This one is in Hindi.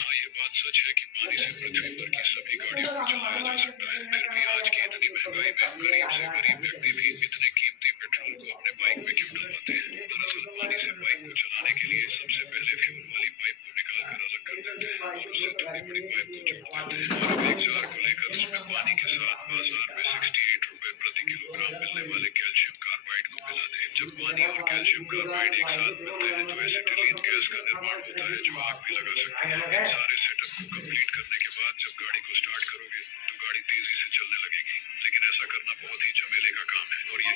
हाँ, ये बात सच है कि पानी से पृथ्वी पर की सभी गाड़ियों को चलाया जा सकता है। फिर भी आज की इतनी महंगाई में गरीब से गरीब व्यक्ति भी इतने कीमती पेट्रोल को अपने बाइक में क्यों डलवाते हैं? दरअसल पानी से बाइक को चलाने के लिए सबसे पहले फ्यूल वाली पाइप को निकाल कर अलग कर देते हैं और उससे थोड़ी बड़ी पाइप को जोड़ देते हैं और अब एक जार को लेकर उसमें पानी के साथ बाजार में 68 रुपए प्रति किलोग्राम मिलने वाले कैल्शियम कार्बाइड को मिला दें। जब पानी और कैल्शियम कार्बाइड एक साथ मिलते हैं तो एसिटिलीन गैस का निर्माण होता है जो आग भी लगा सकती है। इन सारे सेटअप को कंप्लीट करने के बाद जब गाड़ी को स्टार्ट करोगे तो गाड़ी तेजी से चलने लगेगी, लेकिन ऐसा करना बहुत ही झमेले का काम है। और ये